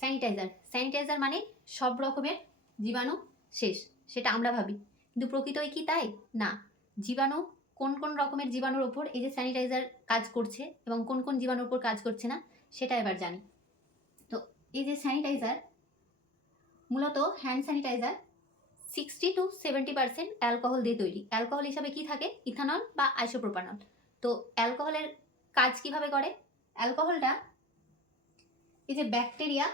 Sanitiser sanitiser মানে সব রকমের জীবাণু শেষ, সেটা আমরা ভাবি। কিন্তু প্রকৃতই কি তাই? না। জীবাণু কোন কোন রকমের জীবাণুর ওপর এই যে স্যানিটাইজার কাজ করছে এবং কোন কোন জীবাণুর উপর কাজ করছে না, সেটা এবার জানি। তো এই যে স্যানিটাইজার মূলত hand sanitiser sixty to seventy percent alcohol দিয়ে তৈরি। অ্যালকোহল হিসাবে কি থাকে? ইথানল বা আইসোপ্রোপানল তো অ্যালকোহলের কাজ কীভাবে করে? অ্যালকোহলটা এই যে ব্যাকটেরিয়া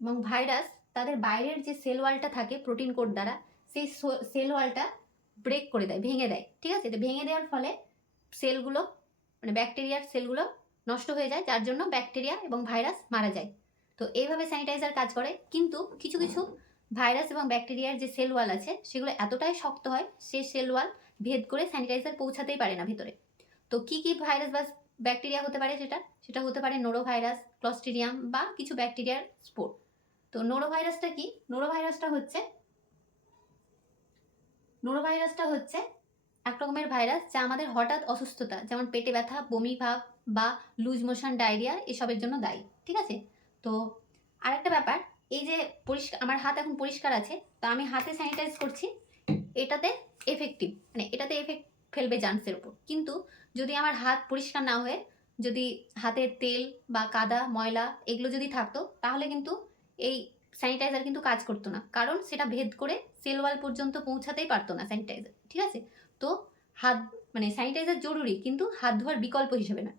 এবং ভাইরাস তাদের বাইরের যে সেল ওয়ালটা থাকে প্রোটিন কোড দ্বারা, সেই সেল ওয়ালটা ব্রেক করে দেয়, ভেঙে দেয়, ঠিক আছে? তো ভেঙে দেওয়ার ফলে সেলগুলো মানে ব্যাকটেরিয়ার সেলগুলো নষ্ট হয়ে যায়, যার জন্য ব্যাকটেরিয়া এবং ভাইরাস মারা যায়। তো এইভাবে স্যানিটাইজার কাজ করে, কিন্তু কিছু কিছু ভাইরাস এবং ব্যাকটেরিয়ার যে সেল ওয়াল আছে, সেগুলো এতটাই শক্ত হয় সেই সেল ওয়াল ভেদ করে স্যানিটাইজার পৌঁছাতেই পারে না ভিতরে। তো কি কি ভাইরাস বা ব্যাকটেরিয়া হতে পারে সেটা? সেটা হতে পারে নোরো ভাইরাস ক্লস্ট্রিডিয়াম বা কিছু ব্যাকটেরিয়ার স্পোর তো নোরো ভাইরাসটা কি? নোরো ভাইরাসটা হচ্ছে নোরো ভাইরাসটা হচ্ছে এক রকমের ভাইরাস যা আমাদের হঠাৎ অসুস্থতা, যেমন পেটে ব্যথা, বমি ভাব বা লুজ মোশন ডায়রিয়া এসবের জন্য দায়ী, ঠিক আছে? তো আরেকটা ব্যাপার, এই যে পরিষ্কার, আমার হাত এখন পরিষ্কার আছে, তো আমি হাতে স্যানিটাইজ করছি, এটাতে এফেক্টিভ মানে এটাতে এফেক্ট ফেলবে জার্মসের উপর। কিন্তু যদি আমার হাত পরিষ্কার না হয়ে, যদি হাতে তেল বা কাদা, ময়লা এগুলো যদি থাকতো, তাহলে কিন্তু এই স্যানিটাইজার কিন্তু কাজ করতো না। কারণ সেটা ভেদ করে সেল ওয়াল পর্যন্ত পৌঁছাতেই পারতো না স্যানিটাইজার ঠিক আছে? তো হাত মানে স্যানিটাইজার জরুরি, কিন্তু হাত ধোয়ার বিকল্প হিসেবে না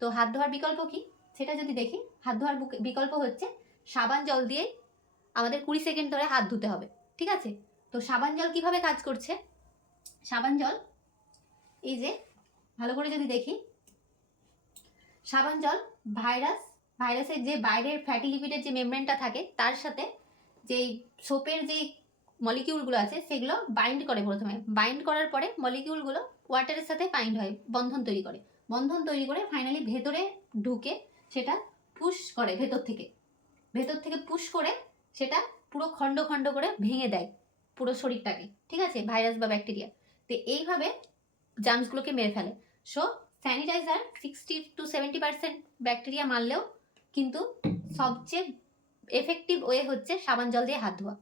তো হাত ধোয়ার বিকল্প কি? সেটা যদি দেখি, হাত ধোয়ার বুক- বিকল্প হচ্ছে সাবান জল দিয়ে আমাদের কুড়ি সেকেন্ড ধরে হাত ধুতে হবে, ঠিক আছে? তো সাবান জল কীভাবে কাজ করছে? সাবান জল, এই যে, ভালো করে যদি দেখি, সাবান জল, ভাইরাস ভাইরাসের যে বাইরের ফ্যাটি লিপিডের যে মেমব্রেনটা থাকে, তার সাথে যেই সোপের যেই মলিকিউলগুলো আছে, সেগুলো বাইন্ড করে প্রথমে। বাইন্ড করার পরে মলিকিউলগুলো ওয়াটারের সাথে বাইন্ড হয়, বন্ধন তৈরি করে। বন্ধন তৈরি করে ফাইনালি ভেতরে ঢুকে সেটা পুশ করে ভেতর থেকে। ভেতর থেকে পুশ করে সেটা পুরো খণ্ড খণ্ড করে ভেঙে দেয় পুরো শরীরটাকে। ঠিক আছে? ভাইরাস বা ব্যাকটেরিয়া তো এইভাবে জার্মসগুলোকে মেরে ফেলে। So sanitiser sixty to seventy percent bacteria মারলেও কিন্তু সবচেয়ে এফেক্টিভ ওয়ে হচ্ছে সাবান জল দিয়ে হাত ধোয়া।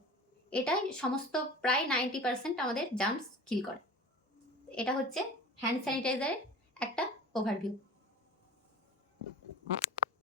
এটাই সমস্ত প্রায় নাইনটি পার্সেন্ট আমাদের জার্মস কিল করে। এটা হচ্ছে হ্যান্ড স্যানিটাইজারের একটা ওভারভিউ